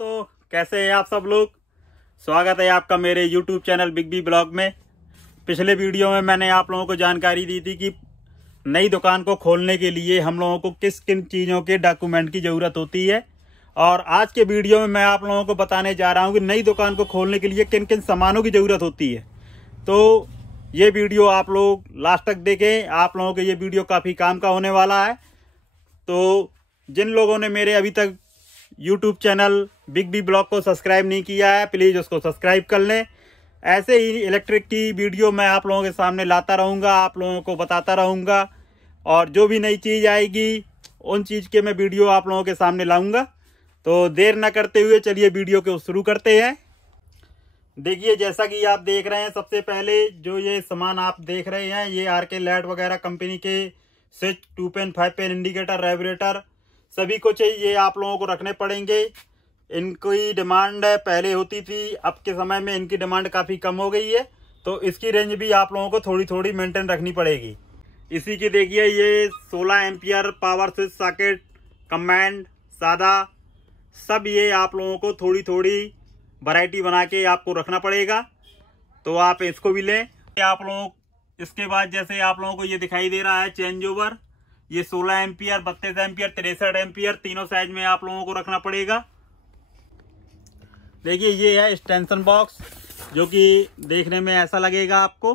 दोस्तों, कैसे हैं आप सब लोग। स्वागत है आपका मेरे YouTube channel Big B blog में। पिछले वीडियो में मैंने आप लोगों को जानकारी दी थी कि नई दुकान को खोलने के लिए हम लोगों को किस किन चीज़ों के डॉक्यूमेंट की ज़रूरत होती है। और आज के वीडियो में मैं आप लोगों को बताने जा रहा हूँ कि नई दुकान को खोलने के लिए किन किन सामानों की ज़रूरत होती है। तो ये वीडियो आप लोग लास्ट तक देखें, आप लोगों को ये वीडियो काफ़ी काम का होने वाला है। तो जिन लोगों ने मेरे अभी तक YouTube channel Big B blog को सब्सक्राइब नहीं किया है, प्लीज़ उसको सब्सक्राइब कर लें। ऐसे ही इलेक्ट्रिक की वीडियो मैं आप लोगों के सामने लाता रहूँगा, आप लोगों को बताता रहूँगा। और जो भी नई चीज़ आएगी उन चीज़ के मैं वीडियो आप लोगों के सामने लाऊँगा। तो देर ना करते हुए चलिए वीडियो को शुरू करते हैं। देखिए, जैसा कि आप देख रहे हैं, सबसे पहले जो ये सामान आप देख रहे हैं, ये RK लाइट वगैरह कंपनी के switch, 2 pin 5 pin indicator, regulator सभी कुछ ये आप लोगों को रखने पड़ेंगे। इनकी डिमांड पहले होती थी, अब के समय में इनकी डिमांड काफ़ी कम हो गई है, तो इसकी रेंज भी आप लोगों को थोड़ी थोड़ी मेंटेन रखनी पड़ेगी। इसी की देखिए, ये 16 ampere power switch socket, command, सादा, सब ये आप लोगों को थोड़ी थोड़ी वैरायटी बना के आपको रखना पड़ेगा। तो आप इसको भी लें। आप लोग इसके बाद जैसे आप लोगों को ये दिखाई दे रहा है चेंज ओवर, ये 16 एम्पियर, 32 एम्पियर, 63 एम्पियर, तीनों साइज में आप लोगों को रखना पड़ेगा। देखिए, ये है एक्सटेंशन बॉक्स, जो कि देखने में ऐसा लगेगा आपको।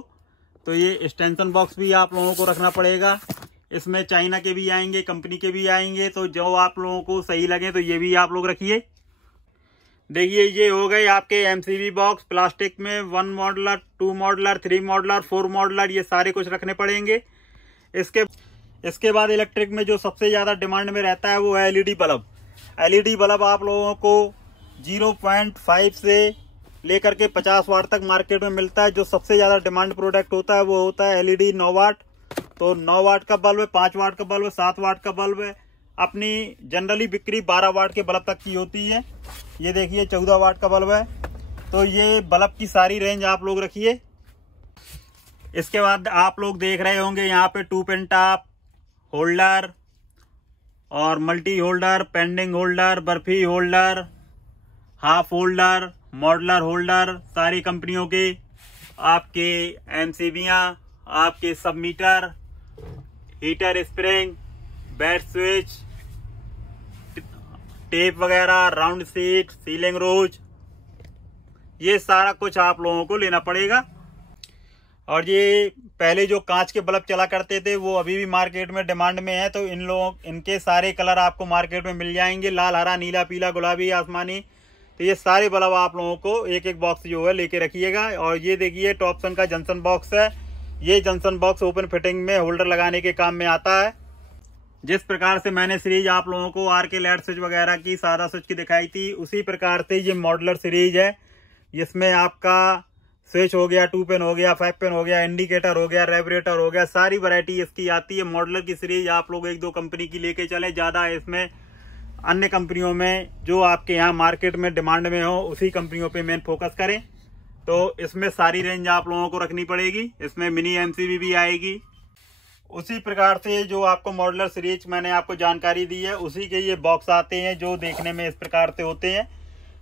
तो ये एक्सटेंशन बॉक्स भी आप लोगों को रखना पड़ेगा। इसमें चाइना के भी आएंगे, कंपनी के भी आएंगे, तो जो आप लोगों को सही लगे तो ये भी आप लोग रखिए। देखिए, ये हो गए आपके MCB बॉक्स, प्लास्टिक में 1 मॉडलर, 2 मॉडलर, 3 मॉडलर, 4 मॉडलर, ये सारे कुछ रखने पड़ेंगे। इसके बाद इलेक्ट्रिक में जो सबसे ज़्यादा डिमांड में रहता है वो है LED बल्ब। LED बल्ब आप लोगों को 0.5 से लेकर के 50 वाट तक मार्केट में मिलता है। जो सबसे ज़्यादा डिमांड प्रोडक्ट होता है वो होता है LED 9 वाट। तो 9 वाट का बल्ब है, 5 वाट का बल्ब है, 7 वाट का बल्ब है। अपनी जनरली बिक्री 12 वाट के बल्ब तक की होती है। ये देखिए 14 वाट का बल्ब है। तो ये बल्ब की सारी रेंज आप लोग रखिए। इसके बाद आप लोग देख रहे होंगे यहाँ पे 2 पेन टॉप होल्डर और मल्टी होल्डर, पेंडिंग होल्डर, बर्फी holder, half holder, modular holder, सारी कंपनियों के आपके MCBयाँ, आपके सब meter, heater spring, bat switch, tape वगैरह, राउंड सीट, सीलिंग रोज, ये सारा कुछ आप लोगों को लेना पड़ेगा। और ये पहले जो कांच के बल्ब चला करते थे वो अभी भी मार्केट में डिमांड में है। तो इनके सारे कलर आपको मार्केट में मिल जाएंगे, लाल, हरा, नीला, पीला, गुलाबी, आसमानी। तो ये सारे बल्ब आप लोगों को एक एक बॉक्स जो है लेके रखिएगा। और ये देखिए टॉपसन का जंक्शन बॉक्स है। ये जंक्शन बॉक्स ओपन फिटिंग में होल्डर लगाने के काम में आता है। जिस प्रकार से मैंने सीरीज आप लोगों को RK लाइट स्विच वगैरह की, सादा स्विच की दिखाई थी, उसी प्रकार से ये मॉडलर सीरीज है। जिसमें आपका स्विच हो गया, 2 पेन हो गया, 5 पेन हो गया, इंडिकेटर हो गया, रेगुलेटर हो गया, सारी वैरायटी इसकी आती है। मॉडलर की सीरीज आप लोग 1-2 कंपनी की लेके चलें, ज़्यादा इसमें अन्य कंपनियों में जो आपके यहाँ मार्केट में डिमांड में हो उसी कंपनियों पे मेन फोकस करें। तो इसमें सारी रेंज आप लोगों को रखनी पड़ेगी। इसमें मिनी MCB भी आएगी। उसी प्रकार से जो आपको मॉडलर सीरीज मैंने आपको जानकारी दी है, उसी के ये बॉक्स आते हैं जो देखने में इस प्रकार से होते हैं।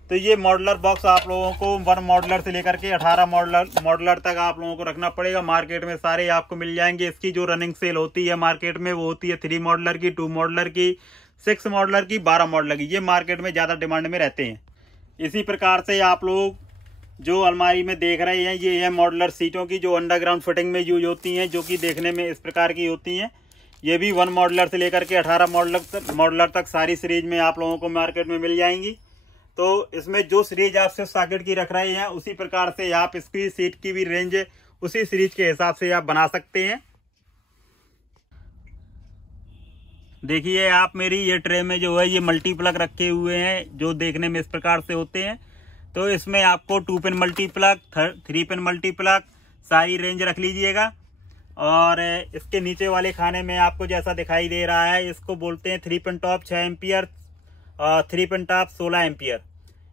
तो ये मॉडलर बॉक्स आप लोगों को 1 मॉडलर से लेकर के 18 मॉडलर तक आप लोगों को रखना पड़ेगा। मार्केट में सारे आपको मिल जाएंगे। इसकी जो रनिंग सेल होती है मार्केट में वो होती है 3 मॉडलर की, 2 मॉडलर की, 6 मॉडलर की, 12 मॉडलर की। ये मार्केट में ज़्यादा डिमांड में रहते हैं। इसी प्रकार से आप लोग जो अलमारी में देख रहे हैं, ये है मॉडलर सीटों की, जो अंडरग्राउंड फिटिंग में यूज होती हैं, जो कि देखने में इस प्रकार की होती हैं। ये भी 1 मॉडलर से लेकर के 18 मॉडलर तक सारी सीरीज में आप लोगों को मार्केट में मिल जाएंगी। तो इसमें जो सीरीज आप सिर्फ सॉकेट की रख रहे हैं, उसी प्रकार से आप इसकी सीट की भी रेंज उसी सीरीज के हिसाब से आप बना सकते हैं। देखिए, आप मेरी ये ट्रे में जो है ये मल्टी प्लग रखे हुए हैं, जो देखने में इस प्रकार से होते हैं। तो इसमें आपको 2 pin multi plug, 3 pin multi plug, सारी रेंज रख लीजिएगा। और इसके नीचे वाले खाने में आपको जैसा दिखाई दे रहा है, इसको बोलते हैं 3 pin top 6 ampere, 3 pin top 16 ampere.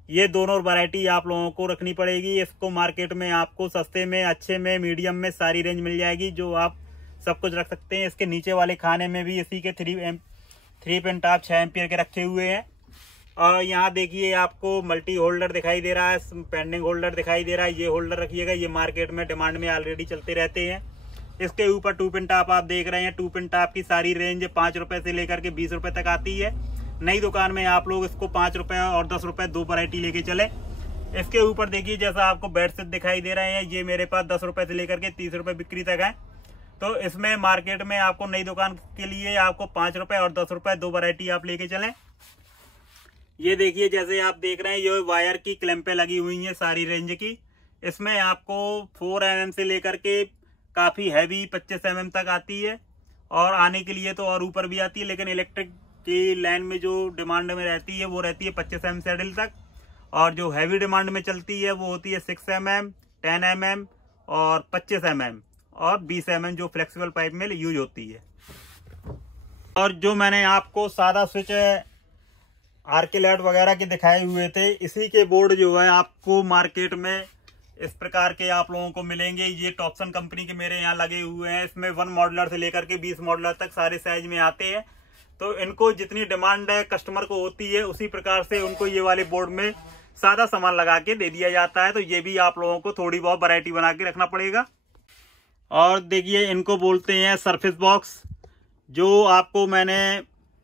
ये दोनों वैरायटी आप लोगों को रखनी पड़ेगी। इसको मार्केट में आपको सस्ते में, अच्छे में, मीडियम में सारी रेंज मिल जाएगी, जो आप सब कुछ रख सकते हैं। इसके नीचे वाले खाने में भी इसी के 3 पेन टॉप 6 एम्पियर के रखे हुए हैं। और यहाँ देखिए आपको मल्टी होल्डर दिखाई दे रहा है, पेंडिंग होल्डर दिखाई दे रहा है। ये होल्डर रखिएगा, ये मार्केट में डिमांड में ऑलरेडी चलते रहते हैं। इसके ऊपर 2 पिन टॉप आप देख रहे हैं। 2 पिन टॉप की सारी रेंज 5 रुपए से लेकर के 20 रुपए तक आती है। नई दुकान में आप लोग इसको 5 रुपए और 10 रुपए 2 वैरायटी लेके चले। इसके ऊपर देखिए जैसा आपको बेडशीट दिखाई दे रहे हैं, ये मेरे पास 10 रुपए से लेकर के 30 रुपए बिक्री तक है। तो इसमें मार्केट में आपको नई दुकान के लिए आपको 5 रुपए और 10 रुपए 2 वैरायटी आप लेके चलें। ये देखिए जैसे आप देख रहे हैं, ये वायर की क्लैंपें लगी हुई हैं सारी रेंज की। इसमें आपको 4 mm से लेकर के काफी हैवी 25 mm तक आती है, और आने के लिए तो और ऊपर भी आती है, लेकिन इलेक्ट्रिक की लाइन में जो डिमांड में रहती है वो रहती है 25 mm सैडल तक। और जो हैवी डिमांड में चलती है वो होती है 6 mm, 10 mm और 25 mm और 20 mm जो फ्लेक्सिबल पाइप में यूज होती है। और जो मैंने आपको सादा स्विच आरके लाइट वगैरह के दिखाए हुए थे, इसी के बोर्ड जो है आपको मार्केट में इस प्रकार के आप लोगों को मिलेंगे। ये टॉप्सन कंपनी के मेरे यहाँ लगे हुए हैं। इसमें 1 मॉडलर से लेकर के 20 मॉडलर तक सारे साइज में आते हैं। तो इनको जितनी डिमांड है कस्टमर को होती है, उसी प्रकार से उनको ये वाले बोर्ड में सादा सामान लगा के दे दिया जाता है। तो ये भी आप लोगों को थोड़ी बहुत वैरायटी बना के रखना पड़ेगा। और देखिए इनको बोलते हैं सरफेस बॉक्स। जो आपको मैंने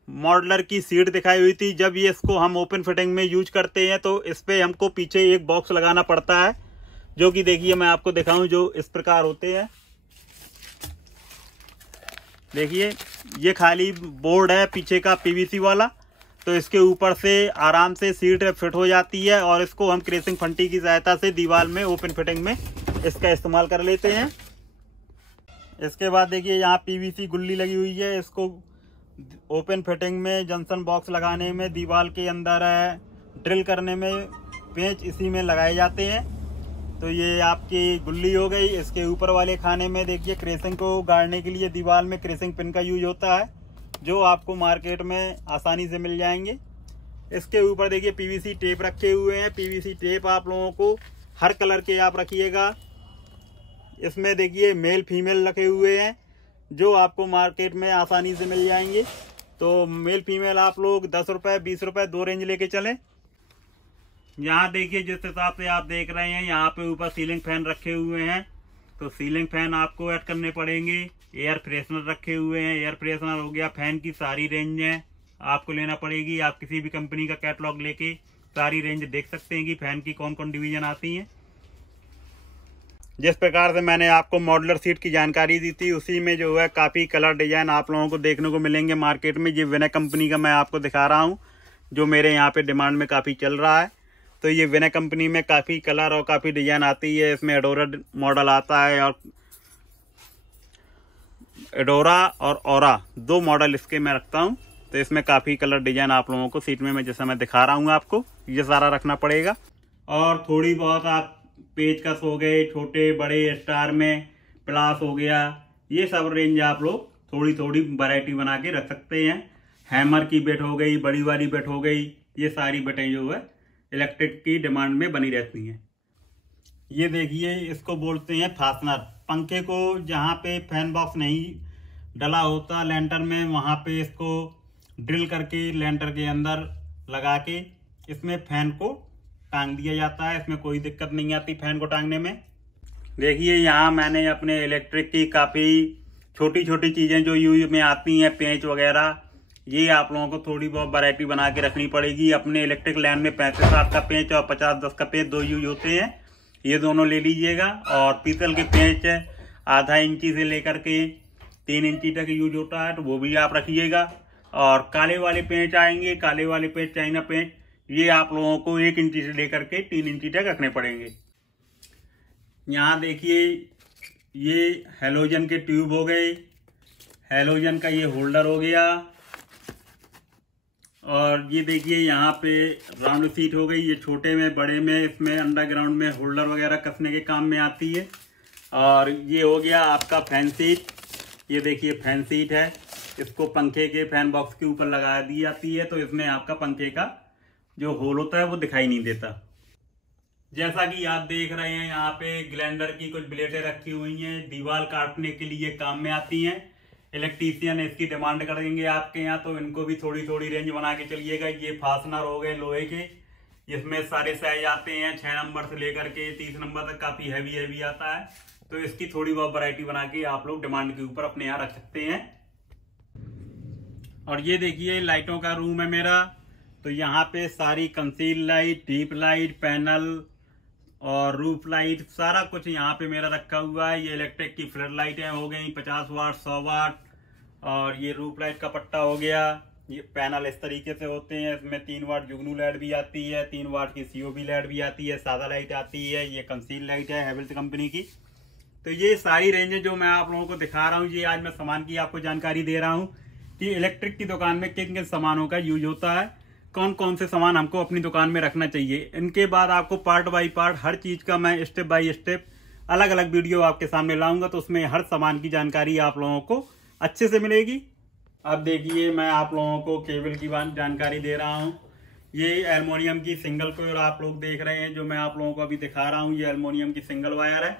मॉडलर की सीट दिखाई हुई थी, जब ये इसको हम ओपन फिटिंग में यूज करते हैं तो इस पे हमको पीछे एक बॉक्स लगाना पड़ता है, जो कि देखिए मैं आपको दिखाऊं, जो इस प्रकार होते हैं। देखिए ये खाली बोर्ड है पीछे का पीवीसी वाला, तो इसके ऊपर से आराम से सीट फिट हो जाती है, और इसको हम क्रेसिंग फंटी की सहायता से दीवार में ओपन फिटिंग में इसका इस्तेमाल कर लेते हैं। इसके बाद देखिए यहाँ पीवीसी गुल्ली लगी हुई है। इसको ओपन फिटिंग में जंक्शन बॉक्स लगाने में, दीवार के अंदर ड्रिल करने में पेंच इसी में लगाए जाते हैं। तो ये आपकी गुल्ली हो गई। इसके ऊपर वाले खाने में देखिए क्रेसिंग को गाड़ने के लिए दीवार में क्रेसिंग पिन का यूज होता है, जो आपको मार्केट में आसानी से मिल जाएंगे। इसके ऊपर देखिए पीवीसी टेप रखे हुए हैं। पीवीसी टेप आप लोगों को हर कलर के आप रखिएगा। इसमें देखिए मेल फीमेल रखे हुए हैं, जो आपको मार्केट में आसानी से मिल जाएंगे। तो मेल फीमेल आप लोग 10 रुपए 20 रुपए 2 रेंज लेके चलें। यहाँ देखिए जिस हिसाब से आप देख रहे हैं, यहाँ पे ऊपर सीलिंग फैन रखे हुए हैं। तो सीलिंग फैन आपको ऐड करने पड़ेंगे। एयर फ्रेशनर रखे हुए हैं। एयर फ्रेशनर हो गया। फैन की सारी रेंज है आपको लेना पड़ेगी। आप किसी भी कंपनी का कैटलॉग लेके सारी रेंज देख सकते हैं कि फैन की कौन कौन डिवीजन आती हैं। जिस प्रकार से मैंने आपको मॉडलर सीट की जानकारी दी थी, उसी में जो है काफ़ी कलर डिजाइन आप लोगों को देखने को मिलेंगे मार्केट में। ये विनय कंपनी का मैं आपको दिखा रहा हूँ, जो मेरे यहाँ पे डिमांड में काफ़ी चल रहा है। तो ये विनय कंपनी में काफ़ी कलर और काफ़ी डिजाइन आती है। इसमें एडोरा मॉडल आता है, और एडोरा और ओरा 2 मॉडल इसके मैं रखता हूँ। तो इसमें काफ़ी कलर डिजाइन आप लोगों को सीट में मैं जैसा मैं दिखा रहा हूँ आपको, ये सारा रखना पड़ेगा। और थोड़ी बहुत आप पेचकस हो गए, छोटे बड़े स्टार में प्लास हो गया, ये सब रेंज आप लोग थोड़ी थोड़ी वैरायटी बना के रख सकते हैं। हैमर की बेट हो गई, बड़ी वाली बेट हो गई, ये सारी बेटें जो है इलेक्ट्रिक की डिमांड में बनी रहती हैं। ये देखिए इसको बोलते हैं फास्टनर। पंखे को जहाँ पे फैन बॉक्स नहीं डला होता लेंटर में, वहाँ पे इसको ड्रिल करके लेंटर के अंदर लगा के इसमें फैन को टांग दिया जाता है। इसमें कोई दिक्कत नहीं आती फैन को टांगने में। देखिए यहाँ मैंने अपने इलेक्ट्रिक की काफ़ी छोटी छोटी चीज़ें जो यूज में आती हैं, पेंच वगैरह, ये आप लोगों को थोड़ी बहुत वैरायटी बना के रखनी पड़ेगी। अपने इलेक्ट्रिक लाइन में 35-60 का पेंच और 50-10 का पेंच 2 यूज होते हैं, ये दोनों ले लीजिएगा। और पीतल के पेंच आधा इंची से लेकर के 3 इंची तक यूज होता है, तो वो भी आप रखिएगा। और काले वाले पेंच आएंगे, काले वाले पेंच चाइना पेंच, ये आप लोगों को 1 इंची से लेकर के 3 इंची तक रखने पड़ेंगे। यहाँ देखिए ये हेलोजन के ट्यूब हो गए, हेलोजन का ये होल्डर हो गया। और ये देखिए यहाँ पे राउंड सीट हो गई, ये छोटे में बड़े में, इसमें अंडरग्राउंड में होल्डर वगैरह कसने के काम में आती है। और ये हो गया आपका फैन सीट। ये देखिए फैन सीट है, इसको पंखे के फैन बॉक्स के ऊपर लगा दी जाती है, तो इसमें आपका पंखे का जो होल होता है वो दिखाई नहीं देता। जैसा कि आप देख रहे हैं यहाँ पे ग्लैंडर की कुछ ब्लेडें रखी हुई हैं, दीवार काटने के लिए काम में आती हैं। इलेक्ट्रीशियन इसकी डिमांड करेंगे आपके यहाँ, तो इनको भी थोड़ी थोड़ी रेंज बना के चलिएगा। ये फास्टनर हो गए लोहे के, इसमें सारे साइज आते हैं 6 नंबर से लेकर के 30 नंबर तक, काफी हैवी आता है। तो इसकी थोड़ी बहुत वैरायटी बना के आप लोग डिमांड के ऊपर अपने यहाँ रख सकते हैं। और ये देखिए लाइटों का रूम है मेरा, तो यहाँ पे सारी conceal light, deep light, panel और रूफ लाइट, सारा कुछ यहाँ पे मेरा रखा हुआ है। ये इलेक्ट्रिक की फ्लड लाइटें हो गई 50 वाट 100 वाट, और ये रूफ लाइट का पट्टा हो गया। ये पैनल इस तरीके से होते हैं, इसमें 3 वाट जुगनू लाइट भी आती है, 3 वाट की COB लाइट भी आती है, सादा लाइट आती है। ये कंसील लाइट है हैवेल्स कंपनी की। तो ये सारी रेंज जो मैं आप लोगों को दिखा रहा हूँ, ये आज मैं सामान की आपको जानकारी दे रहा हूँ कि इलेक्ट्रिक की दुकान में किन किन सामानों का यूज होता है, कौन कौन से सामान हमको अपनी दुकान में रखना चाहिए। इनके बाद आपको पार्ट बाय पार्ट हर चीज का मैं स्टेप बाय स्टेप अलग अलग वीडियो आपके सामने लाऊंगा, तो उसमें हर सामान की जानकारी आप लोगों को अच्छे से मिलेगी। अब देखिए मैं आप लोगों को केबल की जानकारी दे रहा हूँ। ये एल्युमिनियम की सिंगल कोर आप लोग देख रहे हैं, जो मैं आप लोगों को अभी दिखा रहा हूँ, ये एल्युमिनियम की सिंगल वायर है।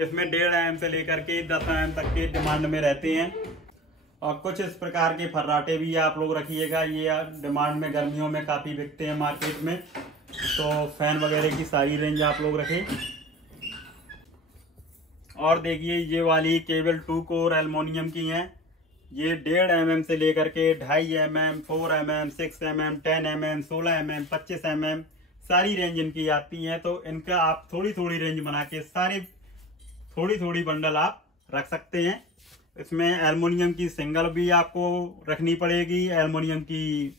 इसमें 1.5 mm से लेकर के 10 mm तक के डिमांड में रहते हैं। और कुछ इस प्रकार के फर्राटे भी आप लोग रखिएगा, ये डिमांड में गर्मियों में काफी बिकते हैं मार्केट में। तो फैन वगैरह की सारी रेंज आप लोग रखें। और देखिए ये वाली केबल 2 कोर एल्युमिनियम की हैं, ये 1.5 mm से लेकर के 2.5 mm, 4 mm, 6 mm, 10 mm, 16 mm, 25 mm सारी रेंज इनकी आती है। तो इनका आप थोड़ी थोड़ी रेंज बना के सारे थोड़ी थोड़ी बंडल आप रख सकते हैं। इसमें एल्युमिनियम की सिंगल भी आपको रखनी पड़ेगी, एल्युमिनियम की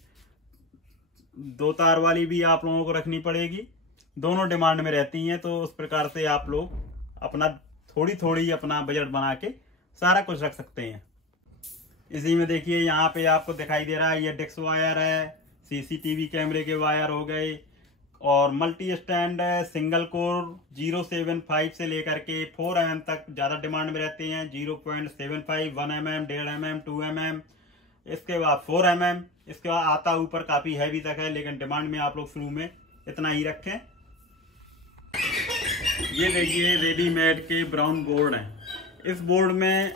2 तार वाली भी आप लोगों को रखनी पड़ेगी, दोनों डिमांड में रहती हैं। तो उस प्रकार से आप लोग अपना थोड़ी थोड़ी अपना बजट बना के सारा कुछ रख सकते हैं। इसी में देखिए यहाँ पे आपको दिखाई दे रहा है, ये डिक्स वायर है, CCTV कैमरे के वायर हो गए, और मल्टी स्टैंड है, सिंगल कोर 0.75 से लेकर के 4 mm तक ज्यादा डिमांड में रहते हैं। 0.75, 1 mm, 1.5 mm, 2 mm, इसके बाद 4 mm, इसके बाद आता ऊपर काफी हैवी तक है, लेकिन डिमांड में आप लोग शुरू में इतना ही रखें। ये देखिए रेडीमेड के ब्राउन बोर्ड हैं। इस बोर्ड में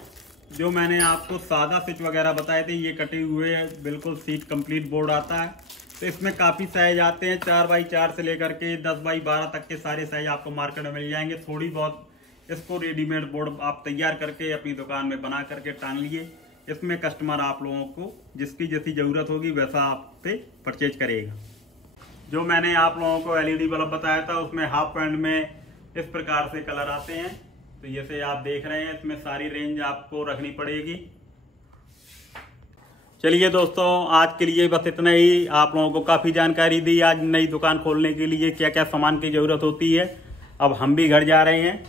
जो मैंने आपको सादा स्विच वगैरह बताए थे, ये कटे हुए बिल्कुल सीट कंप्लीट बोर्ड आता है। तो इसमें काफ़ी साइज आते हैं, 4x4 से लेकर के 10x12 तक के सारे साइज आपको मार्केट में मिल जाएंगे। थोड़ी बहुत इसको रेडीमेड बोर्ड आप तैयार करके अपनी दुकान में बना करके टांग लिए। इसमें कस्टमर आप लोगों को जिसकी जैसी ज़रूरत होगी वैसा आप पे परचेज करेगा। जो मैंने आप लोगों को LED बल्ब बताया था, उसमें हाफ बैंड में इस प्रकार से कलर आते हैं। तो जैसे आप देख रहे हैं, इसमें सारी रेंज आपको रखनी पड़ेगी। चलिए दोस्तों, आज के लिए बस इतना ही। आप लोगों को काफ़ी जानकारी दी आज नई दुकान खोलने के लिए क्या क्या सामान की ज़रूरत होती है। अब हम भी घर जा रहे हैं,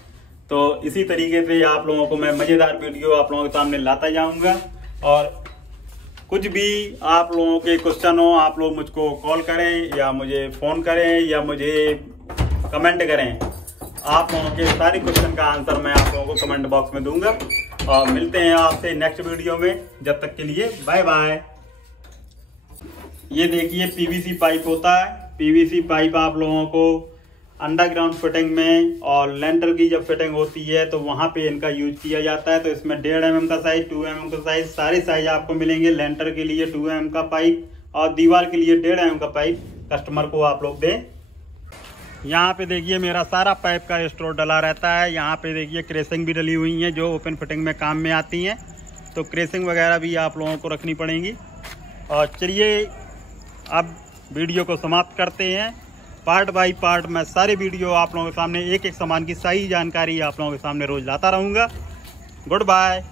तो इसी तरीके से आप लोगों को मैं मज़ेदार वीडियो आप लोगों के सामने लाता जाऊंगा। और कुछ भी आप लोगों के क्वेश्चन हो, आप लोग मुझको कॉल करें या मुझे फ़ोन करें या मुझे कमेंट करें। आप लोगों के सारे क्वेश्चन का आंसर मैं आप लोगों को कमेंट बॉक्स में दूंगा। और मिलते हैं आपसे नेक्स्ट वीडियो में, जब तक के लिए बाय बाय। ये देखिए PVC पाइप होता है। PVC पाइप आप लोगों को अंडरग्राउंड फिटिंग में और लेंटर की जब फिटिंग होती है तो वहां पे इनका यूज किया जाता है। तो इसमें 1.5 mm का साइज, 2 mm का साइज, सारे साइज आपको मिलेंगे। लेंटर के लिए 2 mm का पाइप और दीवार के लिए 1.5 mm का पाइप कस्टमर को आप लोग दें। यहाँ पे देखिए मेरा सारा पाइप का स्टोर डला रहता है। यहाँ पे देखिए क्रेसिंग भी डली हुई है जो ओपन फिटिंग में काम में आती हैं। तो क्रेसिंग वगैरह भी आप लोगों को रखनी पड़ेंगी। और चलिए अब वीडियो को समाप्त करते हैं। पार्ट बाय पार्ट मैं सारे वीडियो आप लोगों के सामने एक एक सामान की सही जानकारी आप लोगों के सामने रोज लाता रहूँगा। Good bye.